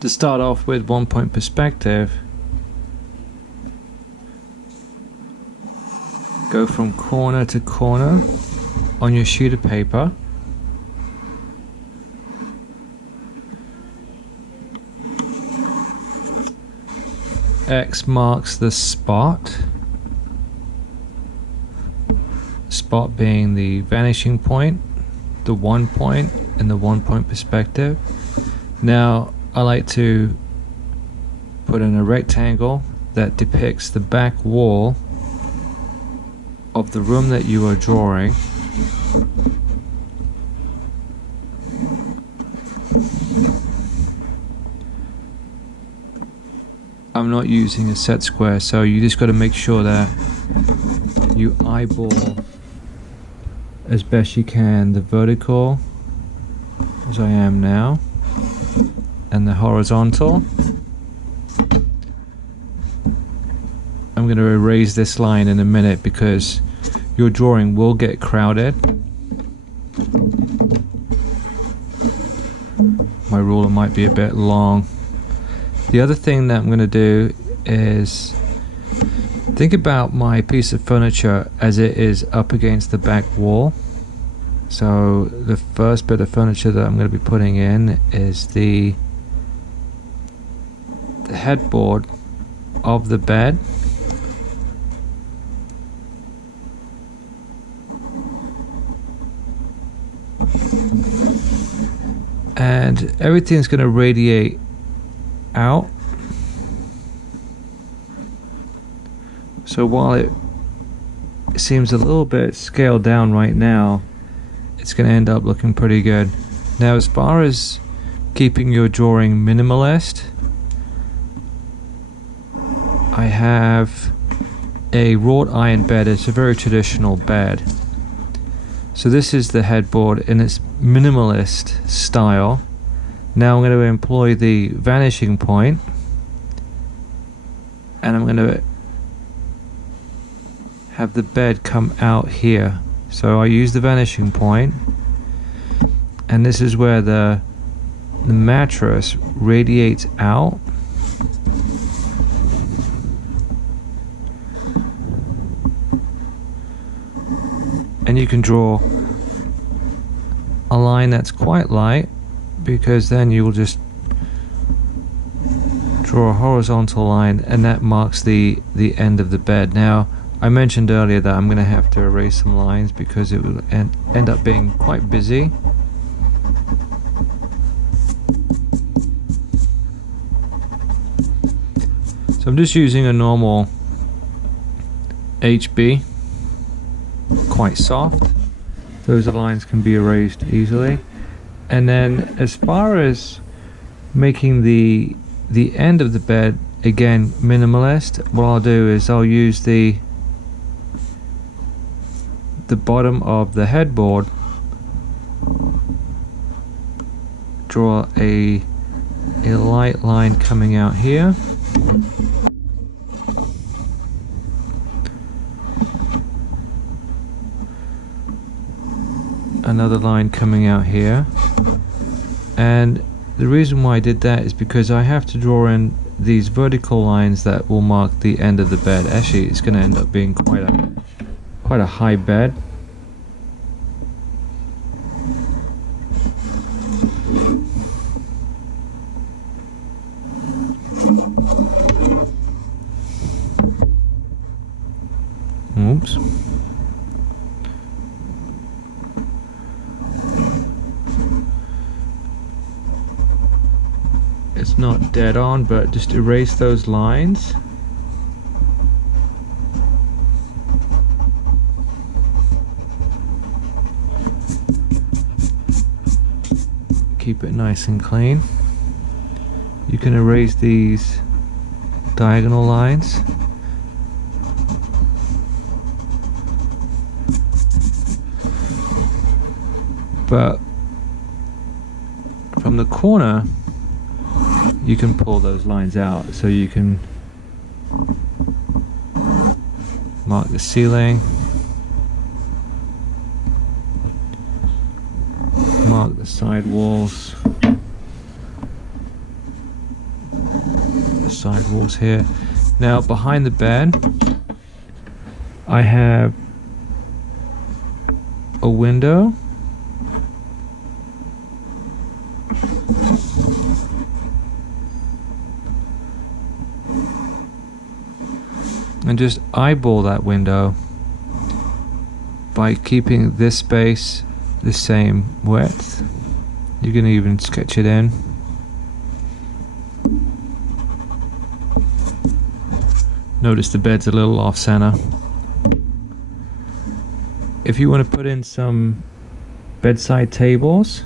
To start off with 1 point perspective, go from corner to corner on your sheet of paper. X marks the spot. Spot being the vanishing point, the 1 point, and the 1 point perspective. Now I like to put in a rectangle that depicts the back wall of the room that you are drawing. I'm not using a set square, so you just got to make sure that you eyeball as best you can the vertical, as I am now, and the horizontal. I'm going to erase this line in a minute because your drawing will get crowded. My ruler might be a bit long. The other thing that I'm going to do is think about my piece of furniture as it is up against the back wall. So the first bit of furniture that I'm going to be putting in is the headboard of the bed. And everything's going to radiate out. So while it seems a little bit scaled down right now, it's going to end up looking pretty good. Now, as far as keeping your drawing minimalist, I have a wrought iron bed. It's a very traditional bed. So this is the headboard in its minimalist style. Now I'm going to employ the vanishing point, and I'm going to have the bed come out here. So I use the vanishing point, and this is where the mattress radiates out. And you can draw a line that's quite light, because then you will just draw a horizontal line, and that marks the end of the bed. Now, I mentioned earlier that I'm going to have to erase some lines because it will end up being quite busy. So I'm just using a normal HB, quite soft. Those lines can be erased easily. And then as far as making the end of the bed, again minimalist, what I'll do is I'll use the bottom of the headboard, draw a light line coming out here, another line coming out here. And the reason why I did that is because I have to draw in these vertical lines that will mark the end of the bed. Actually, it's going to end up being quite a high bed. Oops. It's not dead on, but just erase those lines. Keep it nice and clean. You can erase these diagonal lines. But from the corner, you can pull those lines out, so you can mark the ceiling, mark mark the side walls. The side walls here. Now behind the bed, I have a window. And just eyeball that window by keeping this space the same width. You can even sketch it in. Notice the bed's a little off center. If you want to put in some bedside tables,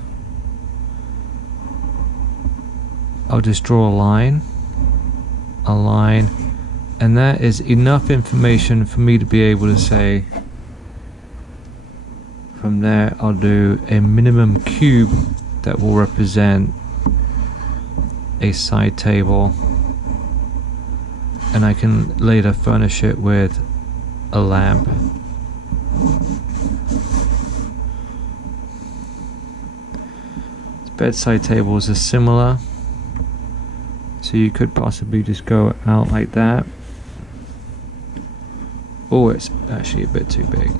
I'll just draw a line, and that is enough information for me to be able to say, from there I'll do a minimum cube that will represent a side table, and I can later furnish it with a lamp. Bedside tables are similar, so you could possibly just go out like that. Oh, it's actually a bit too big.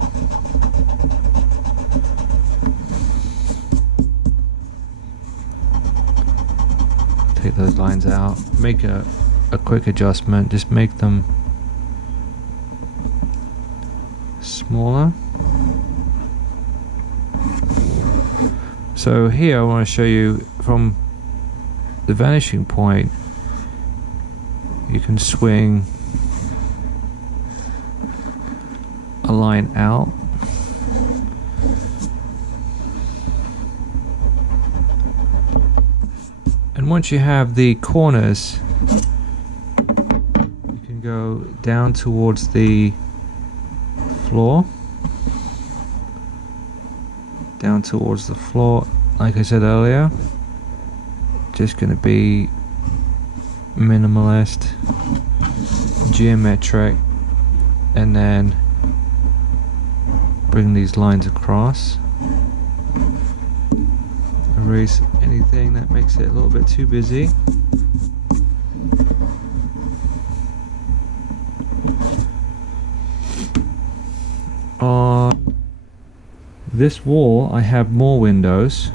Take those lines out, make a quick adjustment, just make them smaller. So here I want to show you from the vanishing point, you can swing a line out. And once you have the corners, you can go down towards the floor. Down towards the floor, like I said earlier, just going to be minimalist, geometric, and then bring these lines across. Erase anything that makes it a little bit too busy. On this wall I have more windows.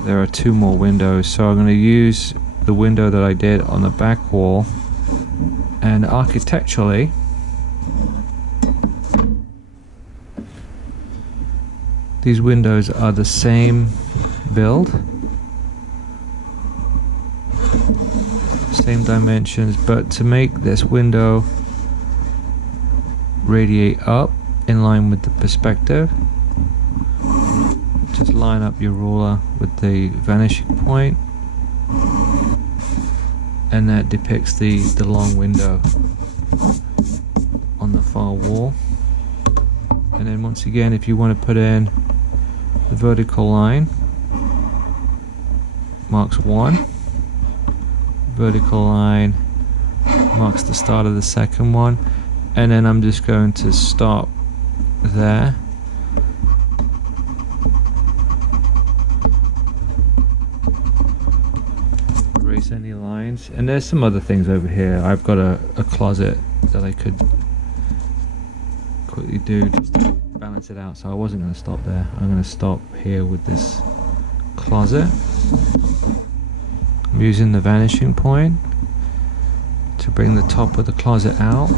There are 2 more windows, so I'm going to use the window that I did on the back wall, and architecturally these windows are the same build, same dimensions, but to make this window radiate up in line with the perspective, just line up your ruler with the vanishing point, and that depicts the long window on the far wall. And then once again, if you want to put in the vertical line, marks 1, vertical line marks the start of the second one, and then I'm just going to stop there. Erase any lines, and there's some other things over here. I've got a closet that I could quickly do just to balance it out, so I wasn't going to stop there. I'm going to stop here with this closet. I'm using the vanishing point to bring the top of the closet out.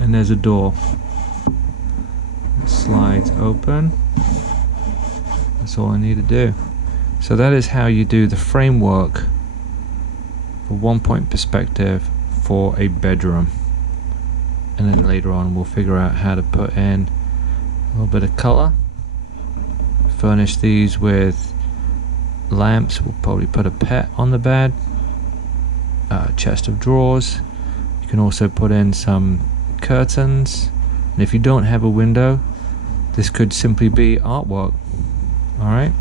And there's a door. It slides open. That's all I need to do. So that is how you do the framework for 1-point perspective for a bedroom. And then later on we'll figure out how to put in a little bit of color. Furnish these with lamps. We'll probably put a pet on the bed. A chest of drawers. You can also put in some curtains, and if you don't have a window, this could simply be artwork. Alright.